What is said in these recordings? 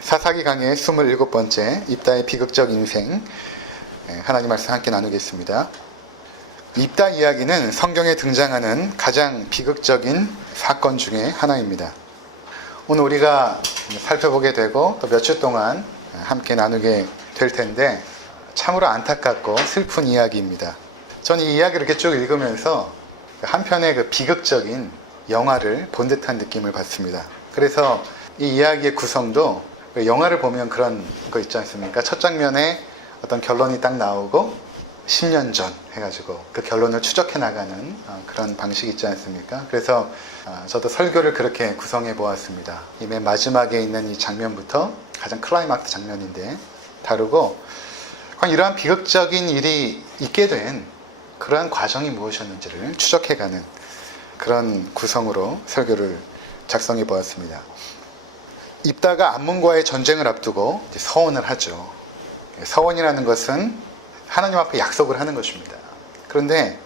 사사기 강의 27번째 입다의 비극적 인생, 하나님 말씀 함께 나누겠습니다. 입다 이야기는 성경에 등장하는 가장 비극적인 사건 중에 하나입니다. 오늘 우리가 살펴보게 되고 또 몇 주 동안 함께 나누게 될 텐데 참으로 안타깝고 슬픈 이야기입니다. 저는 이 이야기를 이렇게 쭉 읽으면서 한편의 그 비극적인 영화를 본 듯한 느낌을 받습니다. 그래서 이 이야기의 구성도 영화를 보면 그런 거 있지 않습니까? 첫 장면에 어떤 결론이 딱 나오고 10년 전 해가지고 그 결론을 추적해 나가는 그런 방식이 있지 않습니까? 그래서 저도 설교를 그렇게 구성해 보았습니다. 이 맨 마지막에 있는 이 장면부터 가장 클라이막스 장면인데 다루고 이러한 비극적인 일이 있게 된 그러한 과정이 무엇이었는지를 추적해가는 그런 구성으로 설교를 작성해 보았습니다. 입다가 암몬과의 전쟁을 앞두고 이제 서원을 하죠. 서원이라는 것은 하나님 앞에 약속을 하는 것입니다. 그런데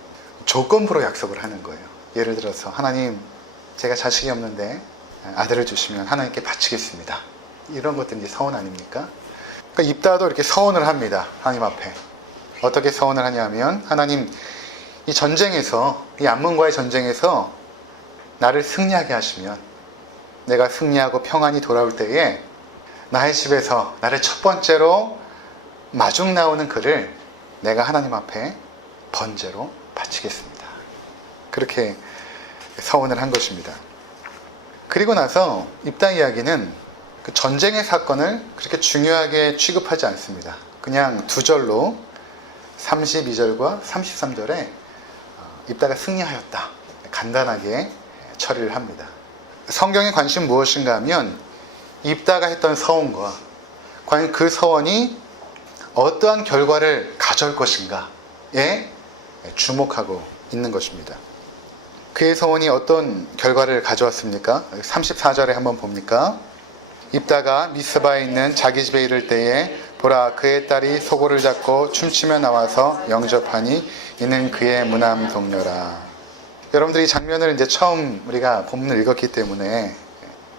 조건부로 약속을 하는 거예요. 예를 들어서 하나님, 제가 자식이 없는데 아들을 주시면 하나님께 바치겠습니다. 이런 것들이 이제 서원 아닙니까? 그러니까 입다도 이렇게 서원을 합니다. 하나님 앞에. 어떻게 서원을 하냐면, 하나님, 이 전쟁에서, 이 암몬과의 전쟁에서 나를 승리하게 하시면, 내가 승리하고 평안히 돌아올 때에 나의 집에서 나를 첫 번째로 마중 나오는 그를 내가 하나님 앞에 번제로 바치겠습니다. 그렇게 서원을 한 것입니다. 그리고 나서 입다 이야기는 그 전쟁의 사건을 그렇게 중요하게 취급하지 않습니다. 그냥 두 절로 32절과 33절에 입다가 승리하였다, 간단하게 처리를 합니다. 성경의 관심은 무엇인가 하면 입다가 했던 서원과 과연 그 서원이 어떠한 결과를 가져올 것인가에 주목하고 있는 것입니다. 그의 서원이 어떤 결과를 가져왔습니까? 34절에 한번 봅니까? 입다가 미스바에 있는 자기 집에 이를 때에 보라, 그의 딸이 소고를 잡고 춤추며 나와서 영접하니 이는 그의 무남 동료라. 여러분들이 이 장면을 이제 처음 우리가 본문을 읽었기 때문에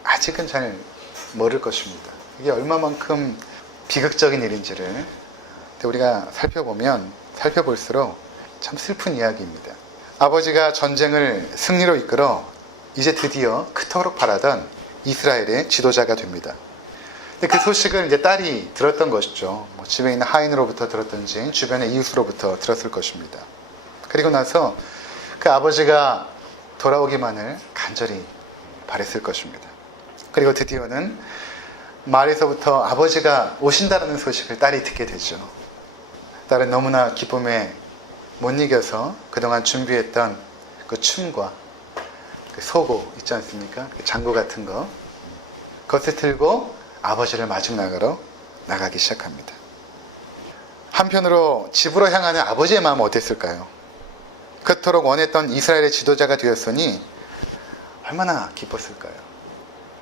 아직은 잘 모를 것입니다. 이게 얼마만큼 비극적인 일인지를 우리가 살펴볼수록 참 슬픈 이야기입니다. 아버지가 전쟁을 승리로 이끌어 이제 드디어 그토록 바라던 이스라엘의 지도자가 됩니다. 근데 그 소식을 이제 딸이 들었던 것이죠. 집에 있는 하인으로부터 들었든지 주변의 이웃으로부터 들었을 것입니다. 그리고 나서 그 아버지가 돌아오기만을 간절히 바랬을 것입니다. 그리고 드디어는 마을에서부터 아버지가 오신다는 소식을 딸이 듣게 되죠. 딸은 너무나 기쁨에 못 이겨서 그동안 준비했던 그 춤과 그 소고 있지 않습니까? 그 장구 같은 거, 그것을 들고 아버지를 마중 나가러 나가기 시작합니다. 한편으로 집으로 향하는 아버지의 마음은 어땠을까요? 그토록 원했던 이스라엘의 지도자가 되었으니 얼마나 기뻤을까요?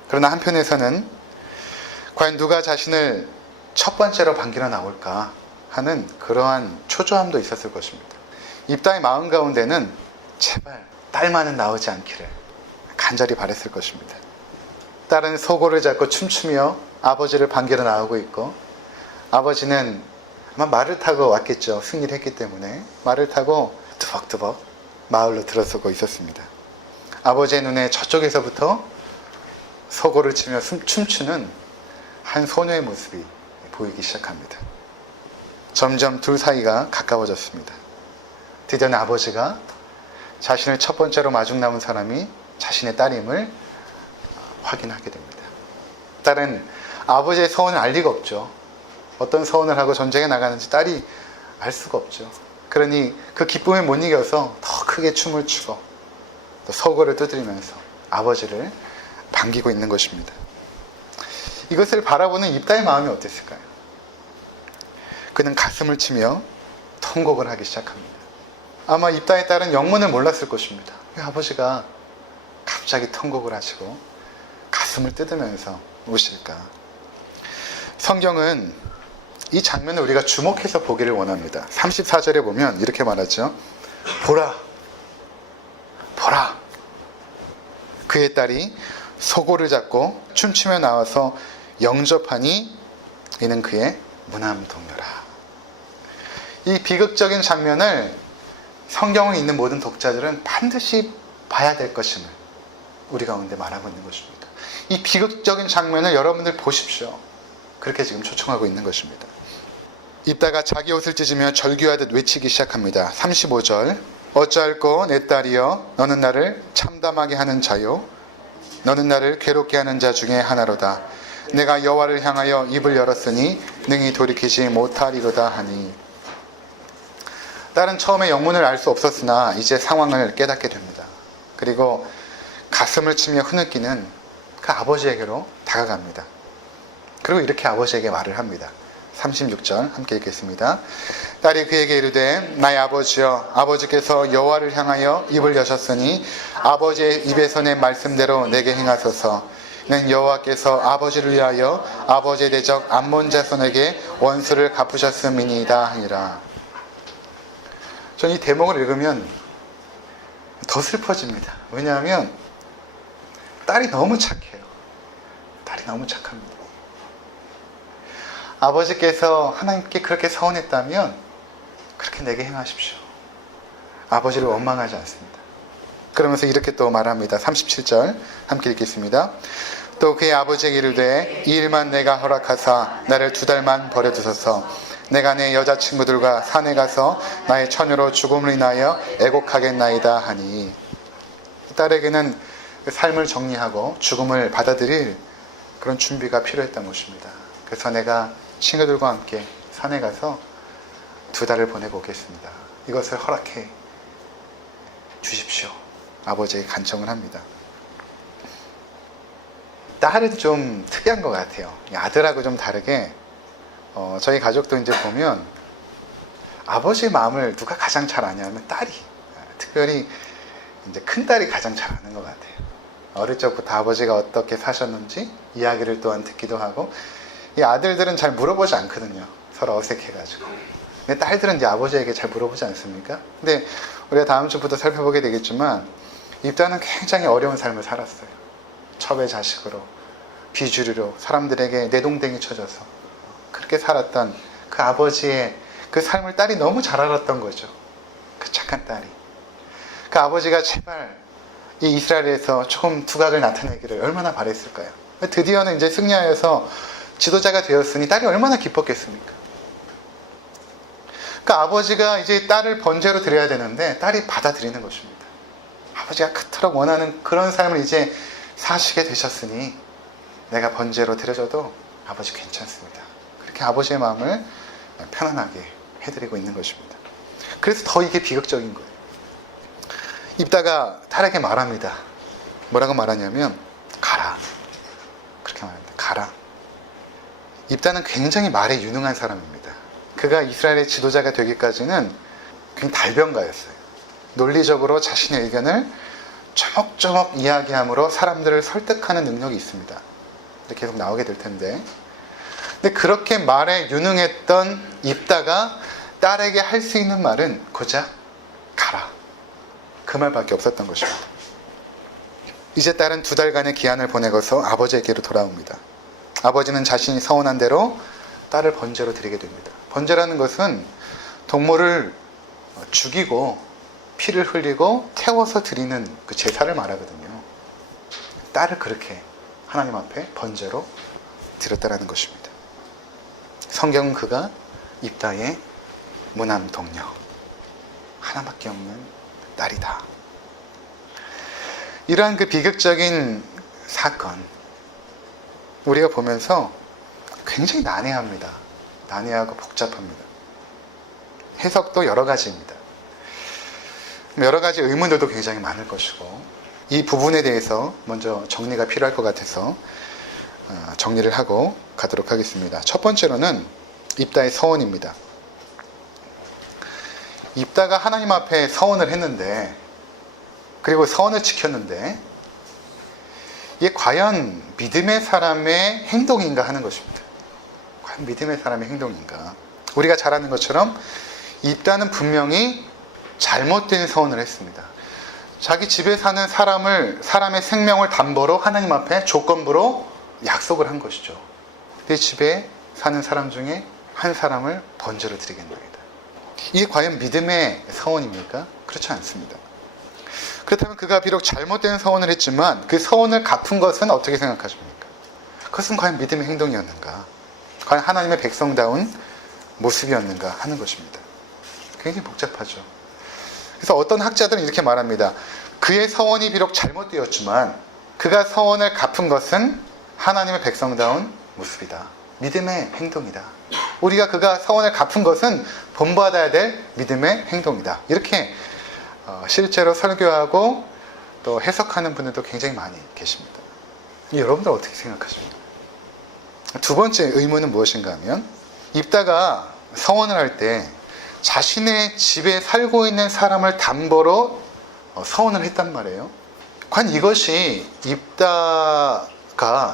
그러나 한편에서는 과연 누가 자신을 첫 번째로 반기러 나올까 하는 그러한 초조함도 있었을 것입니다. 입다의 마음 가운데는 제발 딸만은 나오지 않기를 간절히 바랬을 것입니다. 딸은 소고를 잡고 춤추며 아버지를 반기러 나오고 있고, 아버지는 아마 말을 타고 왔겠죠. 승리를 했기 때문에 말을 타고 두벅두벅 마을로 들어서고 있었습니다. 아버지의 눈에 저쪽에서부터 소고를 치며 춤추는 한 소녀의 모습이 보이기 시작합니다. 점점 둘 사이가 가까워졌습니다. 드디어는 아버지가 자신을 첫 번째로 마중 나온 사람이 자신의 딸임을 확인하게 됩니다. 딸은 아버지의 서원을 알 리가 없죠. 어떤 서원을 하고 전쟁에 나가는지 딸이 알 수가 없죠. 그러니 그 기쁨에 못 이겨서 더 크게 춤을 추고 또 소고를 두드리면서 아버지를 반기고 있는 것입니다. 이것을 바라보는 입다의 마음이 어땠을까요? 그는 가슴을 치며 통곡을 하기 시작합니다. 아마 입다의 딸은 영문을 몰랐을 것입니다. 왜 아버지가 갑자기 통곡을 하시고 가슴을 뜯으면서 우실까? 성경은 이 장면을 우리가 주목해서 보기를 원합니다. 34절에 보면 이렇게 말하죠. 보라, 보라. 그의 딸이 소고를 잡고 춤추며 나와서 영접하니 이는 그의 무남동녀라. 이 비극적인 장면을 성경을 읽는 모든 독자들은 반드시 봐야 될 것임을 우리 가운데 말하고 있는 것입니다. 이 비극적인 장면을 여러분들 보십시오. 그렇게 지금 초청하고 있는 것입니다. 입다가 자기 옷을 찢으며 절규하듯 외치기 시작합니다. 35절 어찌할꼬 내 딸이여 너는 나를 참담하게 하는 자요 너는 나를 괴롭게 하는 자 중에 하나로다. 내가 여호와를 향하여 입을 열었으니 능히 돌이키지 못하리로다 하니. 딸은 처음에 영문을 알 수 없었으나 이제 상황을 깨닫게 됩니다. 그리고 가슴을 치며 흐느끼는 그 아버지에게로 다가갑니다. 그리고 이렇게 아버지에게 말을 합니다. 36절 함께 읽겠습니다. 딸이 그에게 이르되 나의 아버지여 아버지께서 여호와를 향하여 입을 여셨으니 아버지의 입에서 낸 말씀대로 내게 행하소서. 는 여호와께서 아버지를 위하여 아버지의 대적 암몬 자손에게 원수를 갚으셨음이니이다 하니라. 저는 이 대목을 읽으면 더 슬퍼집니다. 왜냐하면 딸이 너무 착해요. 딸이 너무 착합니다. 아버지께서 하나님께 그렇게 서운했다면 그렇게 내게 행하십시오. 아버지를 원망하지 않습니다. 그러면서 이렇게 또 말합니다. 37절 함께 읽겠습니다. 또 그의 아버지에게 이르되 이 일만 내가 허락하사 나를 2달만 버려두소서. 내가 내 여자친구들과 산에 가서 나의 처녀로 죽음을 인하여 애곡하겠나이다 하니. 딸에게는 삶을 정리하고 죽음을 받아들일 그런 준비가 필요했던 것입니다. 그래서 내가 친구들과 함께 산에 가서 2달을 보내고 오겠습니다. 이것을 허락해 주십시오. 아버지에게 간청을 합니다. 딸은 좀 특이한 것 같아요. 아들하고 좀 다르게 저희 가족도 이제 보면 아버지의 마음을 누가 가장 잘 아냐면 딸이, 특별히 이제 큰 딸이 가장 잘 아는 것 같아요. 어릴 적부터 아버지가 어떻게 사셨는지 이야기를 또한 듣기도 하고, 이 아들들은 잘 물어보지 않거든요. 서로 어색해가지고. 근데 딸들은 이제 아버지에게 잘 물어보지 않습니까? 근데 우리가 다음 주부터 살펴보게 되겠지만 입다는 굉장히 어려운 삶을 살았어요. 첩의 자식으로, 비주류로 사람들에게 내동댕이 쳐져서 그렇게 살았던 그 아버지의 그 삶을 딸이 너무 잘 알았던 거죠. 그 착한 딸이. 그 아버지가 제발 이 이스라엘에서 조금 두각을 나타내기를 얼마나 바랬을까요? 드디어는 이제 승리하여서 지도자가 되었으니 딸이 얼마나 기뻤겠습니까? 그 아버지가 이제 딸을 번제로 드려야 되는데 딸이 받아들이는 것입니다. 아버지가 그토록 원하는 그런 삶을 이제 사시게 되셨으니 내가 번제로 드려줘도 아버지 괜찮습니다. 그렇게 아버지의 마음을 편안하게 해드리고 있는 것입니다. 그래서 더 이게 비극적인 거예요. 입다가 딸에게 말합니다. 뭐라고 말하냐면 가라. 그렇게 말합니다. 가라. 입다는 굉장히 말에 유능한 사람입니다. 그가 이스라엘의 지도자가 되기까지는 굉장히 달변가였어요. 논리적으로 자신의 의견을 조목조목 이야기함으로 사람들을 설득하는 능력이 있습니다. 계속 나오게 될 텐데, 근데 그렇게 말에 유능했던 입다가 딸에게 할 수 있는 말은 고작 가라, 그 말밖에 없었던 것입니다. 이제 딸은 2달간의 기한을 보내고서 아버지에게로 돌아옵니다. 아버지는 자신이 서운한 대로 딸을 번제로 드리게 됩니다. 번제라는 것은 동물을 죽이고 피를 흘리고 태워서 드리는 그 제사를 말하거든요. 딸을 그렇게 하나님 앞에 번제로 드렸다라는 것입니다. 성경은 그가 입다의 무남동녀, 하나밖에 없는 딸이다. 이러한 그 비극적인 사건, 우리가 보면서 굉장히 난해합니다. 난해하고 복잡합니다. 해석도 여러 가지입니다. 여러 가지 의문들도 굉장히 많을 것이고, 이 부분에 대해서 먼저 정리가 필요할 것 같아서 정리를 하고 가도록 하겠습니다. 첫 번째로는 입다의 서원입니다. 입다가 하나님 앞에 서원을 했는데, 그리고 서원을 지켰는데, 이게 과연 믿음의 사람의 행동인가 하는 것입니다. 과연 믿음의 사람의 행동인가? 우리가 잘 아는 것처럼 입다는 분명히 잘못된 서원을 했습니다. 자기 집에 사는 사람의 생명을 담보로 하나님 앞에 조건부로 약속을 한 것이죠. 내 집에 사는 사람 중에 한 사람을 번제로 드리겠나이다. 이게 과연 믿음의 서원입니까? 그렇지 않습니다. 그렇다면 그가 비록 잘못된 서원을 했지만 그 서원을 갚은 것은 어떻게 생각하십니까? 그것은 과연 믿음의 행동이었는가? 과연 하나님의 백성다운 모습이었는가 하는 것입니다. 굉장히 복잡하죠. 그래서 어떤 학자들은 이렇게 말합니다. 그의 서원이 비록 잘못되었지만 그가 서원을 갚은 것은 하나님의 백성다운 모습이다. 믿음의 행동이다. 우리가 그가 서원을 갚은 것은 본받아야 될 믿음의 행동이다. 이렇게 실제로 설교하고 또 해석하는 분들도 굉장히 많이 계십니다. 여러분들 어떻게 생각하십니까? 두 번째 의문은 무엇인가 하면 입다가 서원을 할 때 자신의 집에 살고 있는 사람을 담보로 서원을 했단 말이에요. 과연 이것이 입다가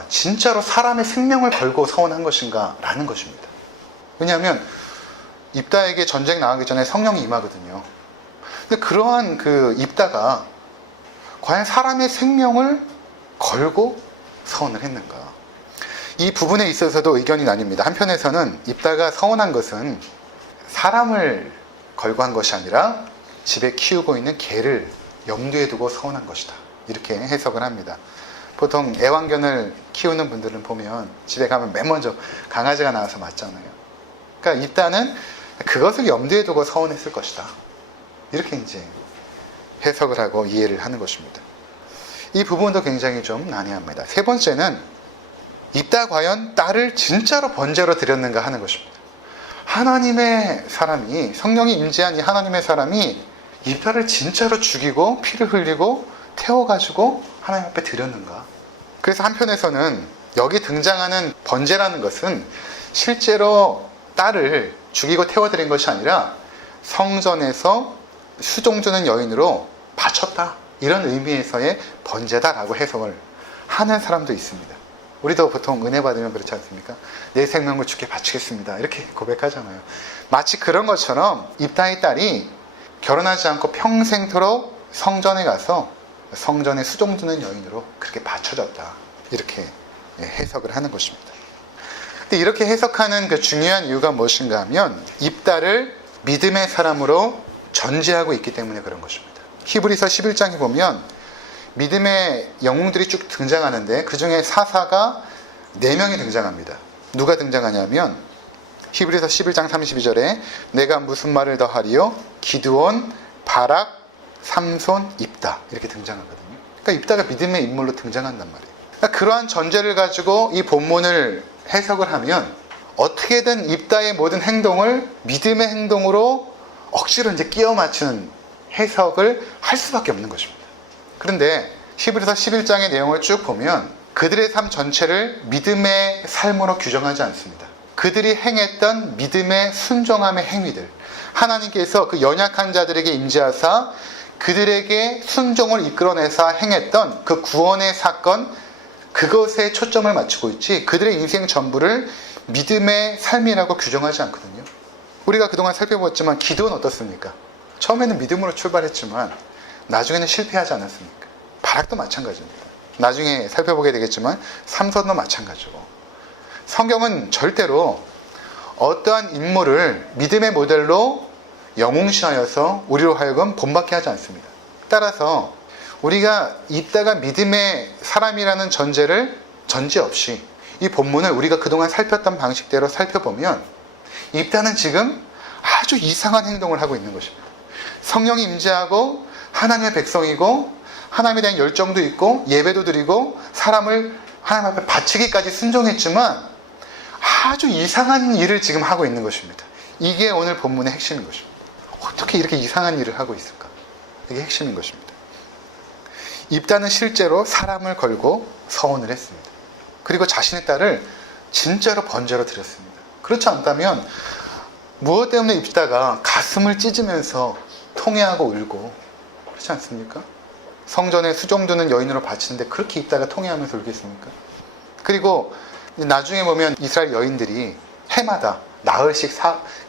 진짜로 사람의 생명을 걸고 서원한 것인가 라는 것입니다. 왜냐하면 입다에게 전쟁 나가기 전에 성령이 임하거든요. 근데 그러한 그 입다가 과연 사람의 생명을 걸고 서원을 했는가? 이 부분에 있어서도 의견이 나뉩니다. 한편에서는 입다가 서원한 것은 사람을 걸고 한 것이 아니라 집에 키우고 있는 개를 염두에 두고 서원한 것이다. 이렇게 해석을 합니다. 보통 애완견을 키우는 분들은 보면 집에 가면 맨 먼저 강아지가 나와서 맞잖아요. 그러니까 입다는 그것을 염두에 두고 서원했을 것이다. 이렇게 이제 해석을 하고 이해를 하는 것입니다. 이 부분도 굉장히 좀 난해합니다. 세 번째는 입다 과연 딸을 진짜로 번제로 드렸는가 하는 것입니다. 하나님의 사람이, 성령이 임재한 이 하나님의 사람이 입다를 진짜로 죽이고 피를 흘리고 태워가지고 하나님 앞에 드렸는가? 그래서 한편에서는 여기 등장하는 번제라는 것은 실제로 딸을 죽이고 태워드린 것이 아니라 성전에서 수종 주는 여인으로 바쳤다. 이런 의미에서의 번제다라고 해석을 하는 사람도 있습니다. 우리도 보통 은혜 받으면 그렇지 않습니까? 내 생명을 주께 바치겠습니다. 이렇게 고백하잖아요. 마치 그런 것처럼 입다의 딸이 결혼하지 않고 평생토록 성전에 가서 성전에 수종 주는 여인으로 그렇게 바쳐졌다. 이렇게 해석을 하는 것입니다. 근데 이렇게 해석하는 그 중요한 이유가 무엇인가 하면 입다를 믿음의 사람으로 전제하고 있기 때문에 그런 것입니다. 히브리서 11장에 보면 믿음의 영웅들이 쭉 등장하는데 그 중에 사사가 4명이 등장합니다. 누가 등장하냐면 히브리서 11장 32절에 내가 무슨 말을 더하리요? 기드온, 바락, 삼손, 입다 이렇게 등장하거든요. 그러니까 입다가 믿음의 인물로 등장한단 말이에요. 그러니까 그러한 전제를 가지고 이 본문을 해석을 하면 어떻게든 입다의 모든 행동을 믿음의 행동으로 억지로 이제 끼워 맞추는 해석을 할 수밖에 없는 것입니다. 그런데 히브리서 11장의 내용을 쭉 보면 그들의 삶 전체를 믿음의 삶으로 규정하지 않습니다. 그들이 행했던 믿음의 순종함의 행위들, 하나님께서 그 연약한 자들에게 임재하사 그들에게 순종을 이끌어내사 행했던 그 구원의 사건, 그것에 초점을 맞추고 있지 그들의 인생 전부를 믿음의 삶이라고 규정하지 않거든요. 우리가 그동안 살펴봤지만 기도는 어떻습니까? 처음에는 믿음으로 출발했지만 나중에는 실패하지 않았습니까? 바락도 마찬가지입니다. 나중에 살펴보게 되겠지만 삼손도 마찬가지고 성경은 절대로 어떠한 인물을 믿음의 모델로 영웅시하여서 우리로 하여금 본받게 하지 않습니다. 따라서 우리가 입다가 믿음의 사람이라는 전제 없이 이 본문을 우리가 그동안 살폈던 방식대로 살펴보면 입다는 지금 아주 이상한 행동을 하고 있는 것입니다. 성령이 임재하고 하나님의 백성이고 하나님에 대한 열정도 있고 예배도 드리고 사람을 하나님 앞에 바치기까지 순종했지만 아주 이상한 일을 지금 하고 있는 것입니다. 이게 오늘 본문의 핵심인 것입니다. 어떻게 이렇게 이상한 일을 하고 있을까? 이게 핵심인 것입니다. 입다는 실제로 사람을 걸고 서원을 했습니다. 그리고 자신의 딸을 진짜로 번제로 드렸습니다. 그렇지 않다면 무엇 때문에 입다가 가슴을 찢으면서 통회하고 울고 그렇지 않습니까? 성전에 수종두는 여인으로 바치는데 그렇게 입다가 통회하면서 울겠습니까? 그리고 나중에 보면 이스라엘 여인들이 해마다 나흘씩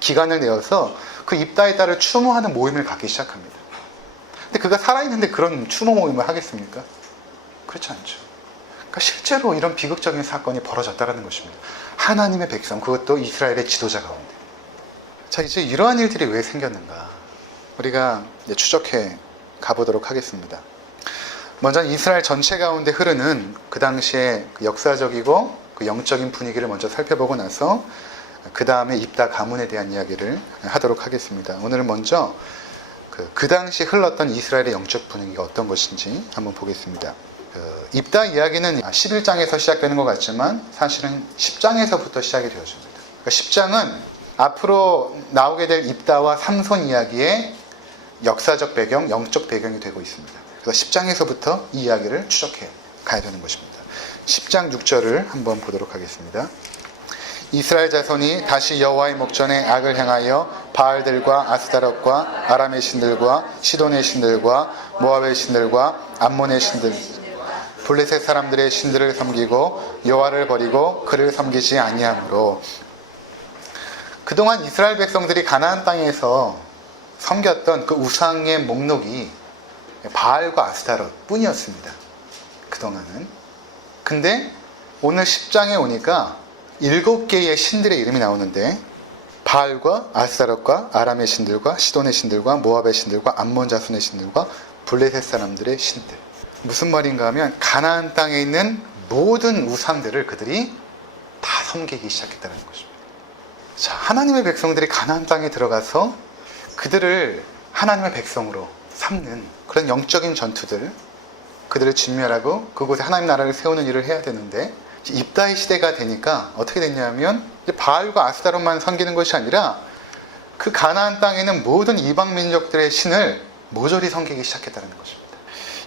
기간을 내어서 그 입다의 딸을 추모하는 모임을 갖기 시작합니다. 근데 그가 살아있는데 그런 추모 모임을 하겠습니까? 그렇지 않죠. 그러니까 실제로 이런 비극적인 사건이 벌어졌다는 것입니다. 하나님의 백성, 그것도 이스라엘의 지도자 가운데. 자, 이제 이러한 일들이 왜 생겼는가? 우리가 이제 추적해 가보도록 하겠습니다. 먼저 이스라엘 전체 가운데 흐르는 그 당시에 그 역사적이고 그 영적인 분위기를 먼저 살펴보고 나서 그 다음에 입다 가문에 대한 이야기를 하도록 하겠습니다. 오늘은 먼저 그 당시 흘렀던 이스라엘의 영적 분위기가 어떤 것인지 한번 보겠습니다. 입다 이야기는 11장에서 시작되는 것 같지만 사실은 10장에서부터 시작이 되어집니다. 그러니까 10장은 앞으로 나오게 될 입다와 삼손 이야기의 역사적 배경, 영적 배경이 되고 있습니다. 그래서 10장에서부터 이 이야기를 추적해 가야 되는 것입니다. 10장 6절을 한번 보도록 하겠습니다. 이스라엘 자손이 다시 여호와의 목전에 악을 행하여 바알들과 아스타롯과 아람의 신들과 시돈의 신들과 모압의 신들과 암몬의 신들 블레셋 사람들의 신들을 섬기고 여호와를 버리고 그를 섬기지 아니하므로. 그동안 이스라엘 백성들이 가나안 땅에서 섬겼던 그 우상의 목록이 바알과 아스타롯 뿐이었습니다. 그동안은. 근데 오늘 10장에 오니까 7개의 신들의 이름이 나오는데 바알과 아스타롯과 아람의 신들과 시돈의 신들과 모압의 신들과 암몬 자손의 신들과 블레셋 사람들의 신들. 무슨 말인가 하면 가나안 땅에 있는 모든 우상들을 그들이 다 섬기기 시작했다는 것입니다. 자, 하나님의 백성들이 가나안 땅에 들어가서 그들을 하나님의 백성으로 삼는 그런 영적인 전투들, 그들을 진멸하고 그곳에 하나님 나라를 세우는 일을 해야 되는데 입다의 시대가 되니까 어떻게 됐냐면 바알과 아스타롯만 섬기는 것이 아니라 그 가나안 땅에 있는 모든 이방 민족들의 신을 모조리 섬기기 시작했다는 것입니다.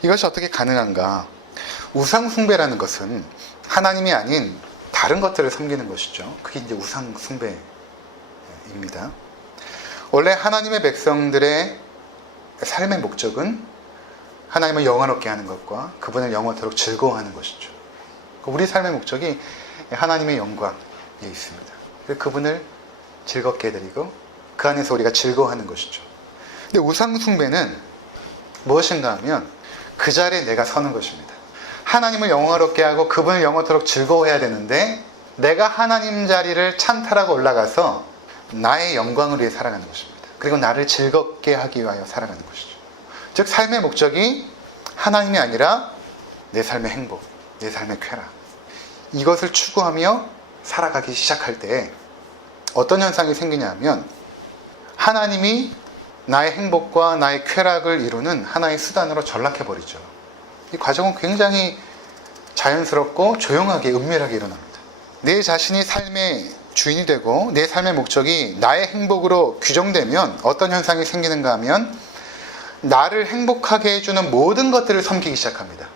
이것이 어떻게 가능한가? 우상 숭배라는 것은 하나님이 아닌 다른 것들을 섬기는 것이죠. 그게 이제 우상 숭배입니다. 원래 하나님의 백성들의 삶의 목적은 하나님을 영화롭게 하는 것과 그분을 영원토록 즐거워하는 것이죠. 우리 삶의 목적이 하나님의 영광에 있습니다. 그분을 즐겁게 해드리고 그 안에서 우리가 즐거워하는 것이죠. 근데 우상 숭배는 무엇인가 하면 그 자리에 내가 서는 것입니다. 하나님을 영화롭게 하고 그분을 영원토록 즐거워해야 되는데 내가 하나님 자리를 찬탈하고 올라가서 나의 영광을 위해 살아가는 것입니다. 그리고 나를 즐겁게 하기 위하여 살아가는 것이죠. 즉 삶의 목적이 하나님이 아니라 내 삶의 행복, 내 삶의 쾌락, 이것을 추구하며 살아가기 시작할 때 어떤 현상이 생기냐 하면 하나님이 나의 행복과 나의 쾌락을 이루는 하나의 수단으로 전락해버리죠. 이 과정은 굉장히 자연스럽고 조용하게 은밀하게 일어납니다. 내 자신이 삶의 주인이 되고 내 삶의 목적이 나의 행복으로 규정되면 어떤 현상이 생기는가 하면 나를 행복하게 해주는 모든 것들을 섬기기 시작합니다.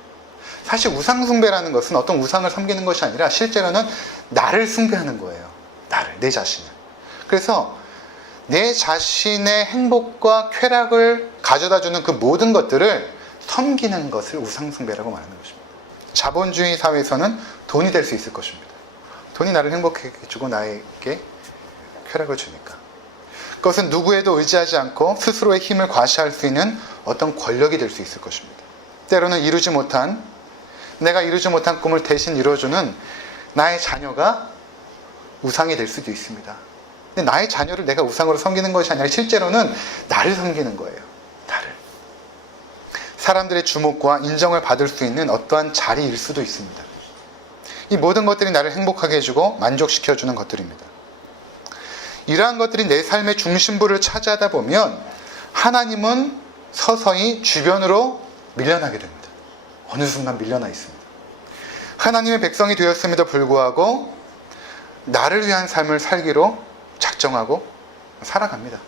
사실 우상 숭배라는 것은 어떤 우상을 섬기는 것이 아니라 실제로는 나를 숭배하는 거예요. 나를, 내 자신을. 그래서 내 자신의 행복과 쾌락을 가져다주는 그 모든 것들을 섬기는 것을 우상 숭배라고 말하는 것입니다. 자본주의 사회에서는 돈이 될 수 있을 것입니다. 돈이 나를 행복하게 해주고 나에게 쾌락을 주니까. 그것은 누구에도 의지하지 않고 스스로의 힘을 과시할 수 있는 어떤 권력이 될 수 있을 것입니다. 때로는 내가 이루지 못한 꿈을 대신 이루어주는 나의 자녀가 우상이 될 수도 있습니다. 근데 나의 자녀를 내가 우상으로 섬기는 것이 아니라 실제로는 나를 섬기는 거예요. 나를. 사람들의 주목과 인정을 받을 수 있는 어떠한 자리일 수도 있습니다. 이 모든 것들이 나를 행복하게 해주고 만족시켜주는 것들입니다. 이러한 것들이 내 삶의 중심부를 차지하다 보면 하나님은 서서히 주변으로 밀려나게 됩니다. 어느 순간 밀려나 있습니다. 하나님의 백성이 되었음에도 불구하고 나를 위한 삶을 살기로 작정하고 살아갑니다.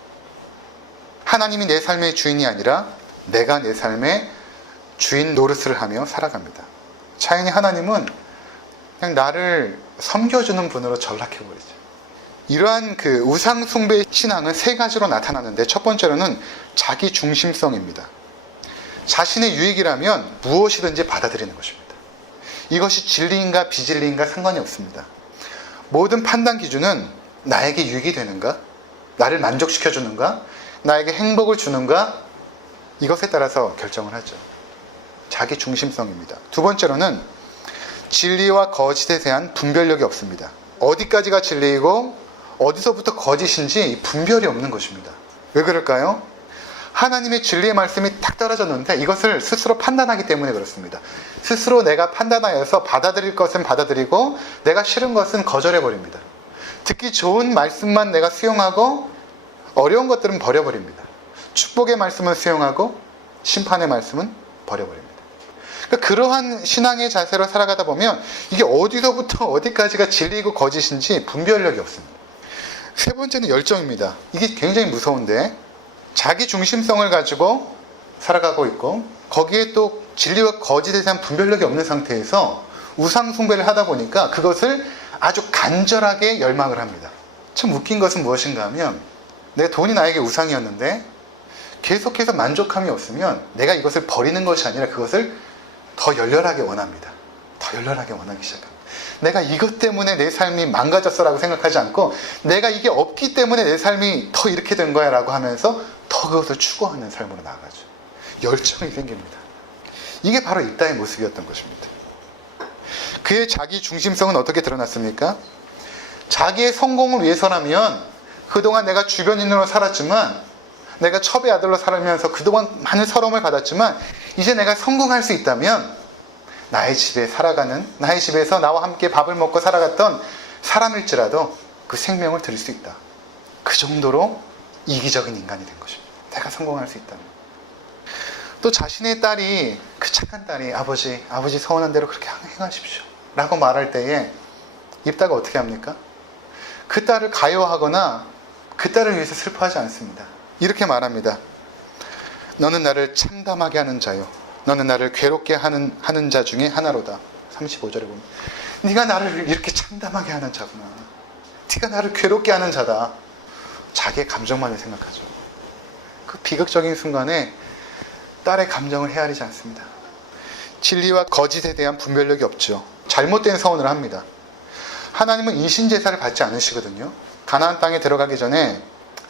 하나님이 내 삶의 주인이 아니라 내가 내 삶의 주인 노릇을 하며 살아갑니다. 차이니 하나님은 그냥 나를 섬겨주는 분으로 전락해버리죠. 이러한 그 우상 숭배 신앙은 세 가지로 나타나는데 첫 번째로는 자기 중심성입니다. 자신의 유익이라면 무엇이든지 받아들이는 것입니다. 이것이 진리인가 비진리인가 상관이 없습니다. 모든 판단 기준은 나에게 유익이 되는가? 나를 만족시켜주는가? 나에게 행복을 주는가? 이것에 따라서 결정을 하죠. 자기 중심성입니다. 두 번째로는 진리와 거짓에 대한 분별력이 없습니다. 어디까지가 진리이고 어디서부터 거짓인지 분별이 없는 것입니다. 왜 그럴까요? 하나님의 진리의 말씀이 딱 떨어졌는데 이것을 스스로 판단하기 때문에 그렇습니다. 스스로 내가 판단하여서 받아들일 것은 받아들이고 내가 싫은 것은 거절해버립니다. 듣기 좋은 말씀만 내가 수용하고 어려운 것들은 버려버립니다. 축복의 말씀은 수용하고 심판의 말씀은 버려버립니다. 그러니까 그러한 신앙의 자세로 살아가다 보면 이게 어디서부터 어디까지가 진리이고 거짓인지 분별력이 없습니다. 세 번째는 열정입니다. 이게 굉장히 무서운데 자기 중심성을 가지고 살아가고 있고 거기에 또 진리와 거짓에 대한 분별력이 없는 상태에서 우상 숭배를 하다 보니까 그것을 아주 간절하게 열망을 합니다. 참 웃긴 것은 무엇인가 하면 내 돈이 나에게 우상이었는데 계속해서 만족함이 없으면 내가 이것을 버리는 것이 아니라 그것을 더 열렬하게 원합니다. 더 열렬하게 원하기 시작합니다. 내가 이것 때문에 내 삶이 망가졌어라고 생각하지 않고 내가 이게 없기 때문에 내 삶이 더 이렇게 된 거야 라고 하면서 더 그것을 추구하는 삶으로 나아가죠. 열정이 생깁니다. 이게 바로 입다의 모습이었던 것입니다. 그의 자기 중심성은 어떻게 드러났습니까? 자기의 성공을 위해서라면 그동안 내가 주변인으로 살았지만 내가 첩의 아들로 살면서 그동안 많은 서러움을 받았지만 이제 내가 성공할 수 있다면 나의 집에 살아가는 나의 집에서 나와 함께 밥을 먹고 살아갔던 사람일지라도 그 생명을 드릴 수 있다. 그 정도로 이기적인 인간이 된 것입니다. 내가 성공할 수 있다면. 또 자신의 딸이 그 착한 딸이 아버지 서원한 대로 그렇게 행하십시오 라고 말할 때에 입다가 어떻게 합니까? 그 딸을 가요하거나 그 딸을 위해서 슬퍼하지 않습니다. 이렇게 말합니다. 너는 나를 참담하게 하는 자요 너는 나를 괴롭게 하는 자 중에 하나로다. 35절에 보면 네가 나를 이렇게 참담하게 하는 자구나. 네가 나를 괴롭게 하는 자다. 자기의 감정만을 생각하죠. 그 비극적인 순간에 딸의 감정을 헤아리지 않습니다. 진리와 거짓에 대한 분별력이 없죠. 잘못된 서원을 합니다. 하나님은 인신제사를 받지 않으시거든요. 가나안 땅에 들어가기 전에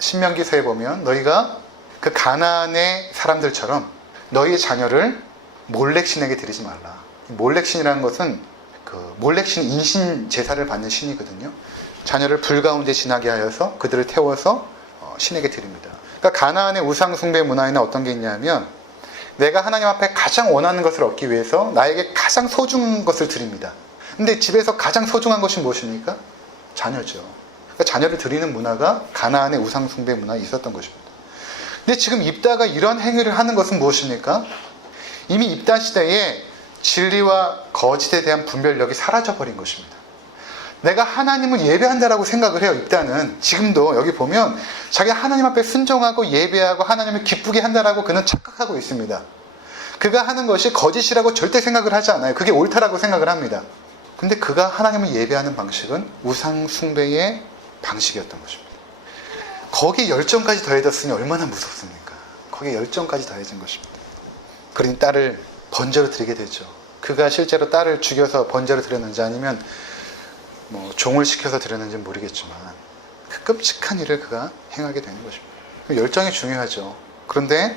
신명기서에 보면 너희가 그 가나안의 사람들처럼 너희의 자녀를 몰렉신에게 드리지 말라. 몰렉신이라는 것은 그 몰렉신 인신 제사를 받는 신이거든요. 자녀를 불 가운데 지나게 하여서 그들을 태워서 신에게 드립니다. 그러니까 가나안의 우상 숭배 문화에는 어떤 게 있냐면 내가 하나님 앞에 가장 원하는 것을 얻기 위해서 나에게 가장 소중한 것을 드립니다. 근데 집에서 가장 소중한 것이 무엇입니까? 자녀죠. 그러니까 자녀를 드리는 문화가 가나안의 우상 숭배 문화에 있었던 것입니다. 근데 지금 입다가 이런 행위를 하는 것은 무엇입니까? 이미 입다 시대에 진리와 거짓에 대한 분별력이 사라져버린 것입니다. 내가 하나님을 예배한다라고 생각을 해요. 입다는 지금도 여기 보면 자기가 하나님 앞에 순종하고 예배하고 하나님을 기쁘게 한다라고 그는 착각하고 있습니다. 그가 하는 것이 거짓이라고 절대 생각을 하지 않아요. 그게 옳다라고 생각을 합니다. 근데 그가 하나님을 예배하는 방식은 우상 숭배의 방식이었던 것입니다. 거기에 열정까지 더해졌으니 얼마나 무섭습니까? 거기에 열정까지 더해진 것입니다. 그러니 딸을 번제로 드리게 되죠. 그가 실제로 딸을 죽여서 번제로 드렸는지 아니면 종을 시켜서 드렸는지는 모르겠지만 그 끔찍한 일을 그가 행하게 되는 것입니다. 열정이 중요하죠. 그런데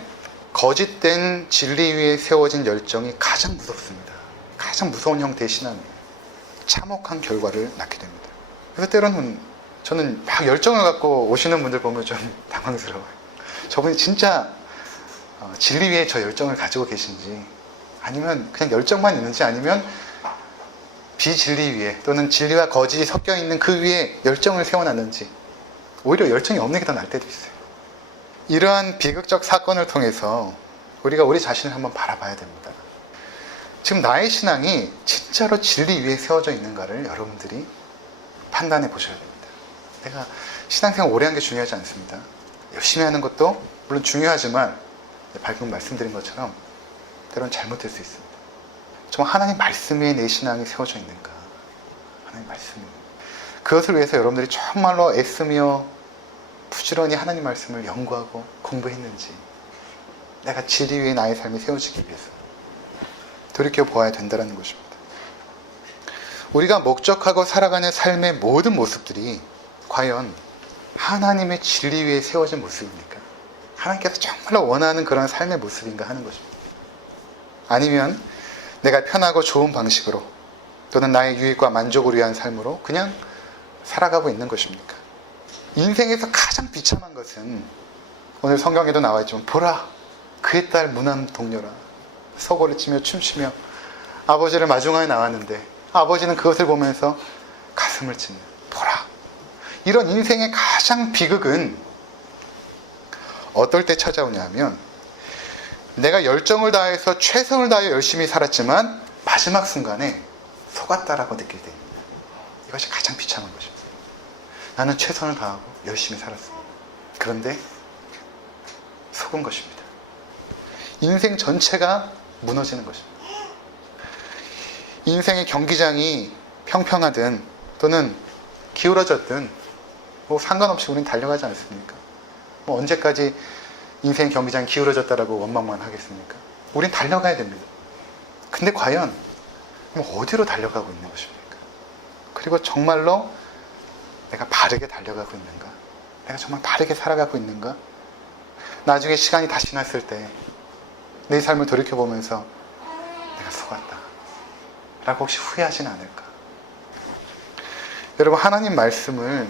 거짓된 진리 위에 세워진 열정이 가장 무섭습니다. 가장 무서운 형태의 신앙이에요. 참혹한 결과를 낳게 됩니다. 그래서 때로는 저는 막 열정을 갖고 오시는 분들 보면 좀 당황스러워요. 저분이 진짜 진리 위에 저 열정을 가지고 계신지 아니면 그냥 열정만 있는지 아니면 비진리 위에 또는 진리와 거짓이 섞여 있는 그 위에 열정을 세워놨는지 오히려 열정이 없는 게 더 나을 때도 있어요. 이러한 비극적 사건을 통해서 우리가 우리 자신을 한번 바라봐야 됩니다. 지금 나의 신앙이 진짜로 진리 위에 세워져 있는가를 여러분들이 판단해 보셔야 됩니다. 내가 신앙생활 오래 한 게 중요하지 않습니다. 열심히 하는 것도 물론 중요하지만 방금 말씀드린 것처럼 때로는 잘못될 수 있습니다. 정말 하나님 말씀 위에 내 신앙이 세워져 있는가? 하나님 말씀 위에. 그것을 위해서 여러분들이 정말로 애쓰며 부지런히 하나님 말씀을 연구하고 공부했는지 내가 진리 위에 나의 삶이 세워지기 위해서 돌이켜보아야 된다는 것입니다. 우리가 목적하고 살아가는 삶의 모든 모습들이 과연 하나님의 진리 위에 세워진 모습입니까? 하나님께서 정말로 원하는 그런 삶의 모습인가 하는 것입니다. 아니면 내가 편하고 좋은 방식으로 또는 나의 유익과 만족을 위한 삶으로 그냥 살아가고 있는 것입니까? 인생에서 가장 비참한 것은 오늘 성경에도 나와 있지만 보라 그의 딸 무남 동료라 서고를 치며 춤추며 아버지를 마중하여 나왔는데 아버지는 그것을 보면서 가슴을 치는 보라. 이런 인생의 가장 비극은 어떨 때 찾아오냐 하면 내가 열정을 다해서 최선을 다해 열심히 살았지만 마지막 순간에 속았다라고 느낄 때입니다. 이것이 가장 비참한 것입니다. 나는 최선을 다하고 열심히 살았습니다. 그런데 속은 것입니다. 인생 전체가 무너지는 것입니다. 인생의 경기장이 평평하든 또는 기울어졌든 뭐 상관없이 우리는 달려가지 않습니까? 뭐 언제까지 인생 경기장이 기울어졌다라고 원망만 하겠습니까? 우린 달려가야 됩니다. 근데 과연 어디로 달려가고 있는 것입니까? 그리고 정말로 내가 바르게 달려가고 있는가? 내가 정말 바르게 살아가고 있는가? 나중에 시간이 다 지났을 때 내 삶을 돌이켜보면서 내가 속았다 라고 혹시 후회하진 않을까? 여러분, 하나님 말씀을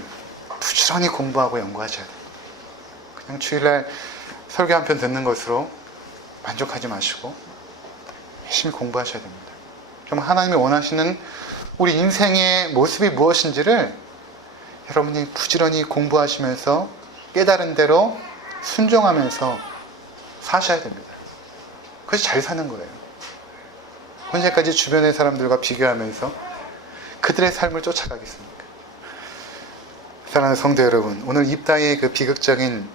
부지런히 공부하고 연구하셔야 돼요. 그냥 주일날 설교 한 편 듣는 것으로 만족하지 마시고 열심히 공부하셔야 됩니다. 좀 하나님이 원하시는 우리 인생의 모습이 무엇인지를 여러분이 부지런히 공부하시면서 깨달은 대로 순종하면서 사셔야 됩니다. 그것이 잘 사는 거예요. 언제까지 주변의 사람들과 비교하면서 그들의 삶을 쫓아가겠습니까? 사랑하는 성도 여러분, 오늘 입다의 그 비극적인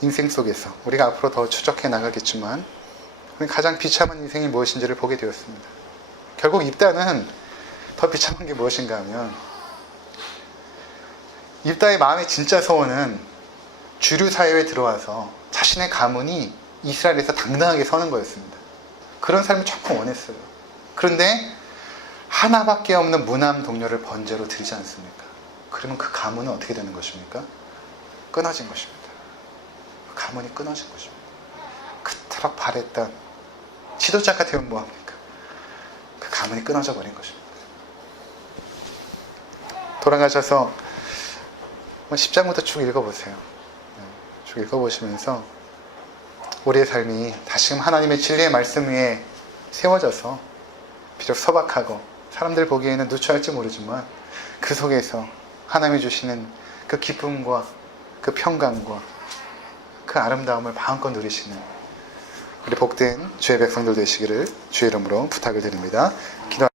인생 속에서 우리가 앞으로 더 추적해 나가겠지만 가장 비참한 인생이 무엇인지를 보게 되었습니다. 결국 입다는 더 비참한 게 무엇인가 하면 입다의 마음의 진짜 소원은 주류 사회에 들어와서 자신의 가문이 이스라엘에서 당당하게 서는 거였습니다. 그런 삶을 조금 원했어요. 그런데 하나밖에 없는 무남 동료를 번제로 드리지 않습니까? 그러면 그 가문은 어떻게 되는 것입니까? 끊어진 것입니다. 가문이 끊어진 것입니다. 그토록 바랬던 지도자가 되면 뭐합니까? 그 가문이 끊어져 버린 것입니다. 돌아가셔서 10장부터 쭉 읽어보세요. 쭉 읽어보시면서 우리의 삶이 다시금 하나님의 진리의 말씀 위에 세워져서 비록 소박하고 사람들 보기에는 누추할지 모르지만 그 속에서 하나님이 주시는 그 기쁨과 그 평강과 그 아름다움을 마음껏 누리시는 우리 복된 주의 백성들 되시기를 주의 이름으로 부탁을 드립니다. 기도